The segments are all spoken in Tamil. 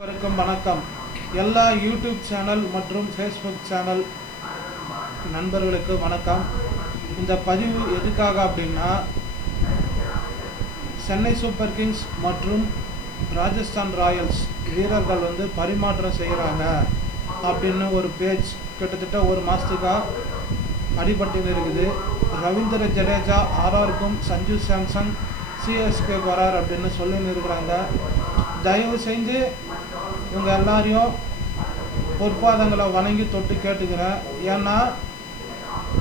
வணக்கம். எல்லா யூடியூப் சேனல் மற்றும் ஃபேஸ்புக் சேனல் நண்பர்களுக்கு வணக்கம். இந்த பதிவு எதுக்காக அப்படின்னா, சென்னை சூப்பர் கிங்ஸ் மற்றும் ராஜஸ்தான் ராயல்ஸ் வீரர்கள் பரிமாற்றம் செய்கிறாங்க அப்படின்னு ஒரு பேஜ் கிட்டத்தட்ட ஒரு மாதத்துக்காக அடிபட்டு இருக்குது. ரவீந்திர ஜடேஜா ஆர்ஆருக்கும் சஞ்சு சாம்சன் சிஎஸ்கேக்கு வரார் அப்படின்னு சொல்லின்னு இருக்கிறாங்க. தயவு செஞ்சு இவங்க எல்லாரையும் பொற்பாதங்களை வணங்கி தொட்டு கேட்டுக்கிறேன். ஏன்னா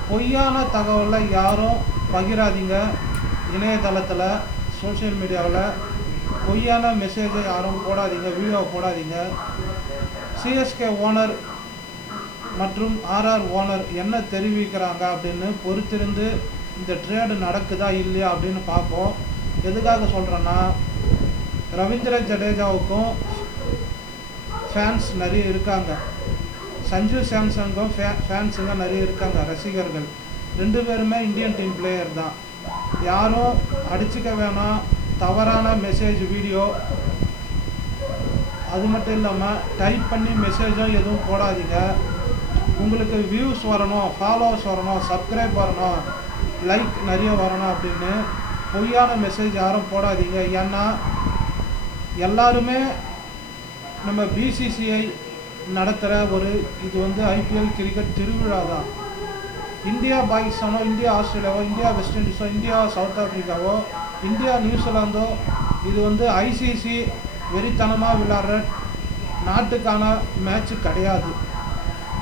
பொய்யான தகவலை யாரும் பகிராதீங்க. இணையதளத்தில் சோஷியல் மீடியாவில் பொய்யான மெசேஜை யாரும் போடாதீங்க, வீடியோ போடாதீங்க. சிஎஸ்கே ஓனர் மற்றும் ஆர்ஆர் ஓனர் என்ன தெரிவிக்கிறாங்க அப்படின்னு பொறுத்திருந்து இந்த ட்ரேடு நடக்குதா இல்லையா அப்படின்னு பார்ப்போம். எதுக்காக சொல்கிறேன்னா, ரவீந்திர ஜடேஜாவுக்கும் ஃபேன்ஸ் நிறைய இருக்காங்க, சஞ்சு சாம்சனுக்கும் ஃபேன்ஸுங்க நிறைய இருக்காங்க, ரசிகர்கள். ரெண்டு பேருமே இந்தியன் டீம் பிளேயர் தான். யாரும் அடிச்சுக்க வேணாம். தவறான மெசேஜ் வீடியோ, அது மட்டும் இல்லாமல் டைப் பண்ணி மெசேஜும் எதுவும் போடாதீங்க. உங்களுக்கு வியூஸ் வரணும், ஃபாலோவர்ஸ் வரணும், சப்ஸ்கிரைப் வரணும், லைக் நிறைய வரணும் அப்படின்னு பொய்யான மெசேஜ் யாரும் போடாதீங்க. ஏன்னா எல்லாருமே நம்ம பிசிசிஐ நடத்துகிற இது ஐபிஎல் கிரிக்கெட் திருவிழா தான். இந்தியா பாகிஸ்தானோ, இந்தியா ஆஸ்திரேலியாவோ, இந்தியா வெஸ்ட் இண்டீஸோ, இந்தியா சவுத் ஆஃப்ரிக்காவோ, இந்தியா நியூசிலாந்தோ இது ஐசிசி வெறித்தனமாக விளையாடுற நாட்டுக்கான மேட்ச்சு கிடையாது.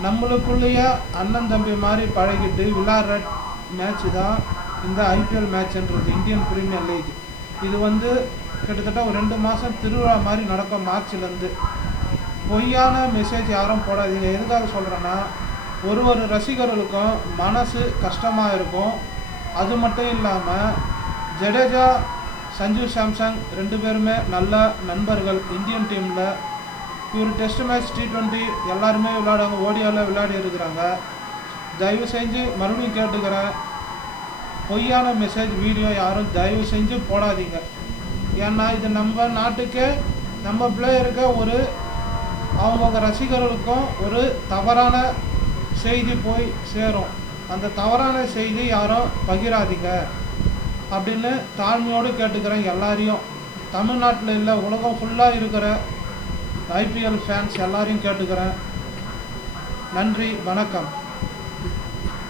நம்மளுக்குள்ளேயே அண்ணன் தம்பி மாதிரி பழகிட்டு விளையாடுற மேட்ச்சு தான் இந்த ஐபிஎல் மேட்ச்ன்றது, இந்தியன் பிரீமியர் லீக். இது கிட்டத்தட்ட ஒரு 2 மாதம் திருவிழா மாதிரி நடக்கும். மார்ச்லேருந்து பொய்யான மெசேஜ் யாரும் போடாதீங்க. எதுக்காக சொல்கிறேன்னா, ஒரு ரசிகர்களுக்கும் மனசு கஷ்டமாக இருக்கும். அது மட்டும் இல்லாமல் ஜடேஜா, சஞ்சு சாம்சன் ரெண்டு பேருமே நல்ல நண்பர்கள் இந்தியன் டீமில். இவர் டெஸ்ட் மேட்ச், T20 எல்லாருமே விளையாடுவாங்க, ஓடியாவில் விளையாடி இருக்கிறாங்க. தயவு செஞ்சு மறுபடியும் கேட்டுக்கிறேன், பொய்யான மெசேஜ் வீடியோ யாரும் தயவு செஞ்சு போடாதீங்க. ஏன்னா இது நம்ம நாட்டுக்கு, நம்ம பிளேயருக்கு, அவங்கவுங்க ரசிகர்களுக்கும் ஒரு தவறான செய்தி போய் சேரும். அந்த தவறான செய்தி யாரும் பகிராதீங்க அப்படின்னு தாழ்மையோடு கேட்டுக்கிறேன் எல்லாரையும். தமிழ்நாட்டில் இல்லை, உலகம் ஃபுல்லாக இருக்கிற ஐபிஎல் ஃபேன்ஸ் எல்லாரையும் கேட்டுக்கிறேன். நன்றி, வணக்கம்.